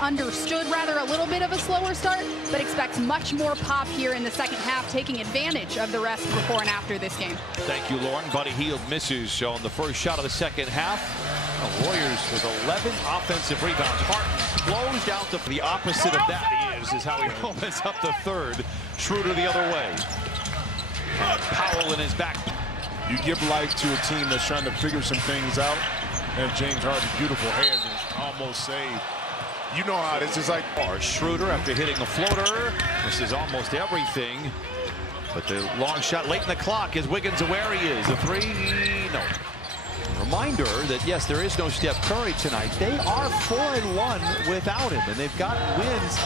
Understood rather a little bit of a slower start, but expects much more pop here in the second half, taking advantage of the rest before and after this game. Thank you, Lauren. Buddy Hield misses on the first shot of the second half. The Warriors with 11 offensive rebounds. Harden closed out the opposite of that is how he opens up the third. Schroeder the other way. And Powell in his back. You give life to a team that's trying to figure some things out, and James Harden, beautiful hands, and almost saved. You know how it is. It's like Schroeder after hitting a floater. This is almost everything. But the long shot late in the clock is Wiggins where he is. A three, no. Reminder that yes, there is no Steph Curry tonight. They are 4-1 without him, and they've got wins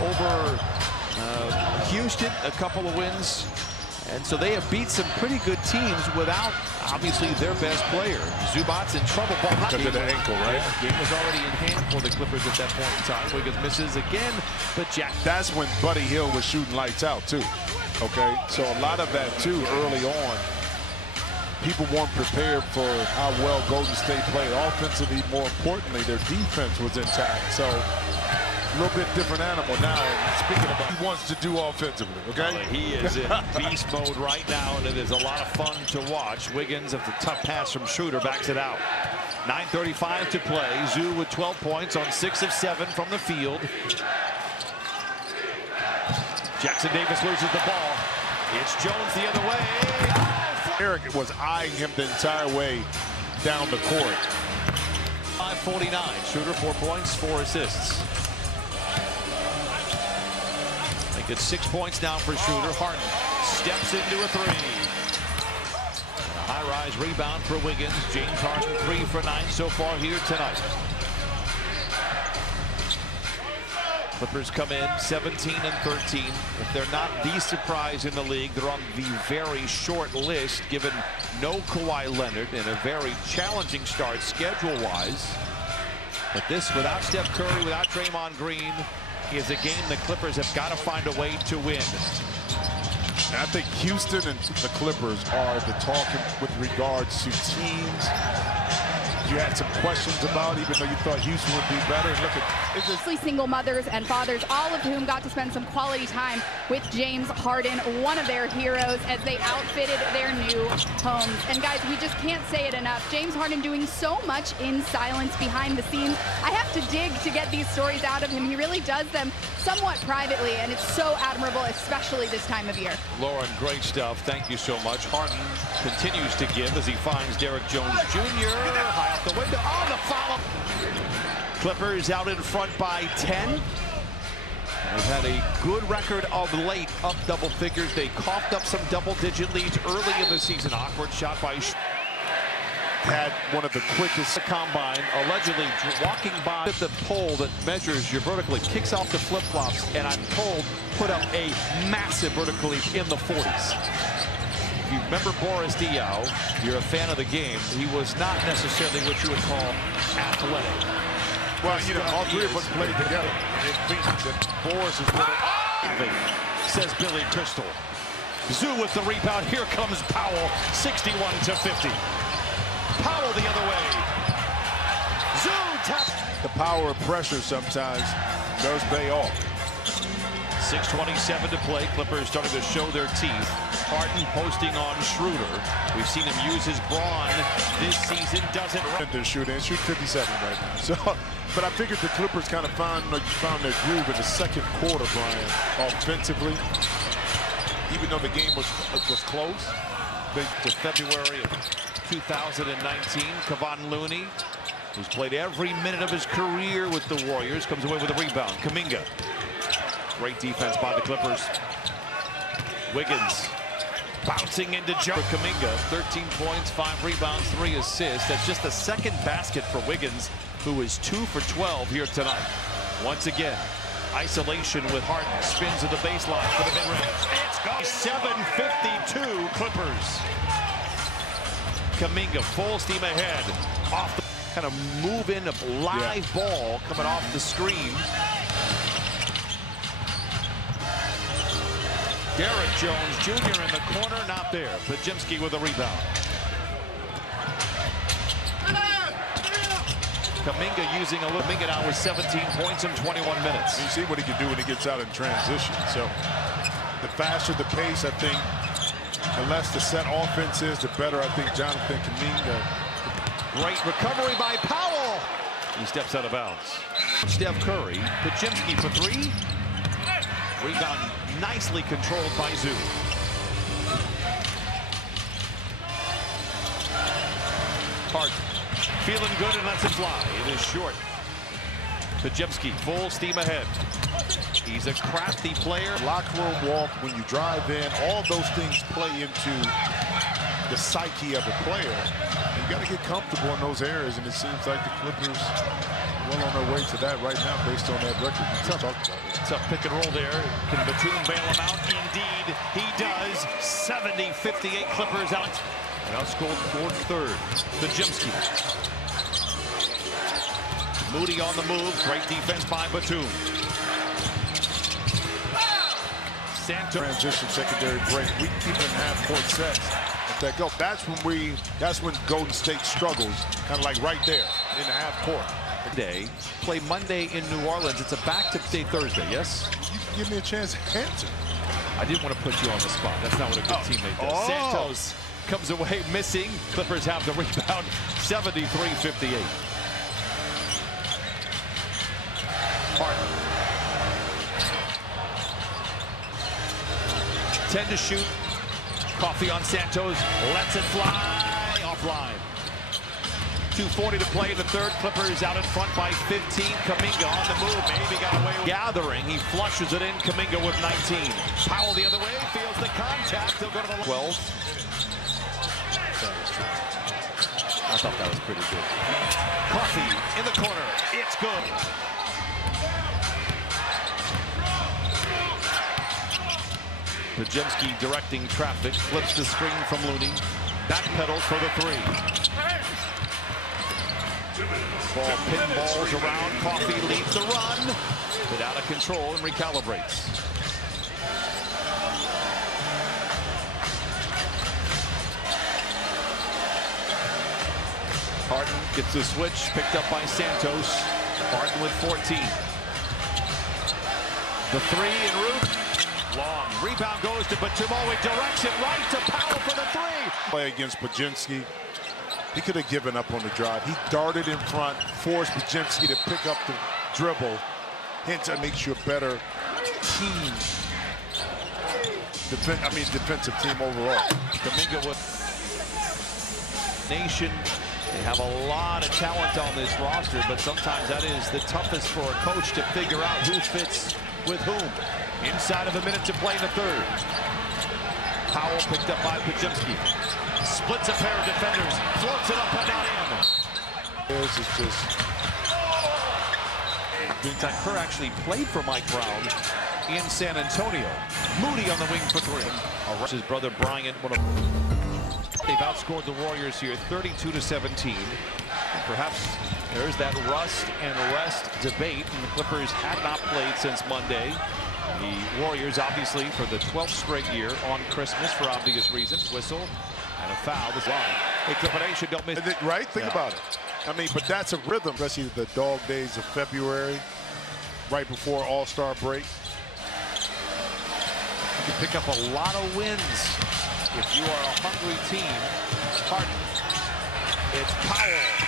over Houston, a couple of wins. And so they have beat some pretty good teams without, obviously, their best player. Zubac's in trouble. Because of the ankle, right? Yeah, game was already in hand for the Clippers at that point in time. Wiggins misses again, but Jack. That's when Buddy Hield was shooting lights out, too. Okay? So a lot of that, too, early on. People weren't prepared for how well Golden State played offensively. More importantly, their defense was intact. So a little bit different animal now. And speaking about, he wants to do offensively, okay? Well, he is in beast mode right now, and it is a lot of fun to watch. Wiggins, after the tough pass from Schroeder, backs it out. 9:35 to play. Zoo with 12 points on 6 of 7 from the field. Jackson Davis loses the ball. It's Jones the other way. Eric was eyeing him the entire way down the court. 5:49. Schroeder 4 points, 4 assists. Make it 6 points now for Schroeder. Harden steps into a three. And a high-rise rebound for Wiggins. James Harden 3 for 9 so far here tonight. Clippers come in 17 and 13. If they're not the surprise in the league, they're on the very short list, given no Kawhi Leonard and a very challenging start schedule-wise. But this, without Steph Curry, without Draymond Green, is a game the Clippers have got to find a way to win. And I think Houston and the Clippers are the talking with regards to teams you had some questions about, even though you thought Houston would be better. Look at Mostly single mothers and fathers, all of whom got to spend some quality time with James Harden, one of their heroes, as they outfitted their new homes. And guys, we just can't say it enough. James Harden doing so much in silence behind the scenes. I have to dig to get these stories out of him. He really does them somewhat privately, and it's so admirable, especially this time of year. Lauren, great stuff. Thank you so much. Harden continues to give as he finds Derek Jones Jr. high off the window. On the follow. Clippers out in front by 10. They've had a good record of late, up double figures. They coughed up some double-digit leads early in the season. Awkward shot by had one of the quickest combine, allegedly walking by the pole that measures your vertical leap, kicks off the flip-flops, and I'm told put up a massive vertical leap in the 40s. If you remember Boris Diaw, you're a fan of the game, he was not necessarily what you would call athletic. Well, you know, all three of us played together in Phoenix, and Boris is winning. Says Billy Crystal. Zoo with the rebound. Here comes Powell, 61-50. Powell the other way. Zoo tap. The power of pressure sometimes does pay off. 6:27 to play. Clippers starting to show their teeth. Harden posting on Schroeder. We've seen him use his brawn this season. Doesn't they're shooting 57 right now. So, but I figured the Clippers kind of found their groove in the second quarter, Brian, offensively. Even though the game was close. To February of 2019, Kevon Looney, who's played every minute of his career with the Warriors, comes away with a rebound. Kuminga. Great defense by the Clippers. Wiggins bouncing into jump. Kuminga, 13 points, 5 rebounds, 3 assists. That's just the second basket for Wiggins, who is 2 for 12 here tonight. Once again, isolation with Harden. Spins at the baseline for the mid-range. It's gone. 7:52 Clippers. Kuminga full steam ahead. Off the kind of move in a live ball coming off the screen. Derek Jones Jr. in the corner, not there. Podziemski with a rebound. Kuminga using a little. Kuminga now with 17 points in 21 minutes. You see what he can do when he gets out in transition. So the faster the pace, I think, the less the set offense is, the better I think Jonathan Kuminga. Great recovery by Powell. He steps out of bounds. Steph Curry, Podziemski for three. Rebound nicely controlled by Zoo. Harden feeling good and lets it fly. It is short. Podziemski full steam ahead. He's a crafty player. Locker room walk, when you drive in, all those things play into the psyche of a player. You got to get comfortable in those areas, and it seems like the Clippers well on their way to that right now based on that record we just talked about. Tough pick and roll there. Can Batum bail him out? Indeed, he does. 70-58 Clippers out. Outscored fourth third. Podziemski. Moody on the move. Great defense by Batum. Santos. Transition secondary break. We keep in half-court sets. If that go, that's when Golden State struggles, kind of like right there in the half court. Day play Monday in New Orleans. It's a back-to-day Thursday. Yes. You can give me a chance to answer. I didn't want to put you on the spot. That's not what a good teammate does. Santos comes away missing. Clippers have the rebound. 73-58. Harden. 10 to shoot. Coffee on Santos. Lets it fly. Offline. 2:40 to play in the third. Clippers out in front by 15. Kuminga on the move. Maybe got away. Gathering. He flushes it in. Kuminga with 19. Powell the other way. Feels the contact. They'll go to the 12. I thought that was pretty good. Coffee in the corner. It's good. Podziemski directing traffic. Flips the screen from Looney. Backpedals for the three. Ball pinballs around. Coffee leads the run. But out of control and recalibrates. Harden gets the switch. Picked up by Santos. Harden with 14. The three en route. Long. Rebound goes to Batum. It directs it right to Powell for the three. Play against Podziemski. He could have given up on the drive. He darted in front, forced Podziemski to pick up the dribble. Hence, that makes you a better team. Defensive team overall. Kuminga with Nation. They have a lot of talent on this roster, but sometimes that is the toughest for a coach to figure out who fits with whom. Inside of a minute to play in the third. Powell picked up by Podziemski. Splits a pair of defenders. Floats it up and not in. This is just... Meantime, Kerr actually played for Mike Brown in San Antonio. Moody on the wing for three. His brother Bryant. They've outscored the Warriors here 32-17. And perhaps there's that rust and rest debate. And the Clippers had not played since Monday. The Warriors, obviously, for the 12th straight year on Christmas for obvious reasons. Whistle and a foul. This line. Hey, Clipper Nation, don't miss it. Right? Think about it. I mean, but that's a rhythm, especially the dog days of February, right before All-Star break. You can pick up a lot of wins if you are a hungry team. Harden. It's Powell.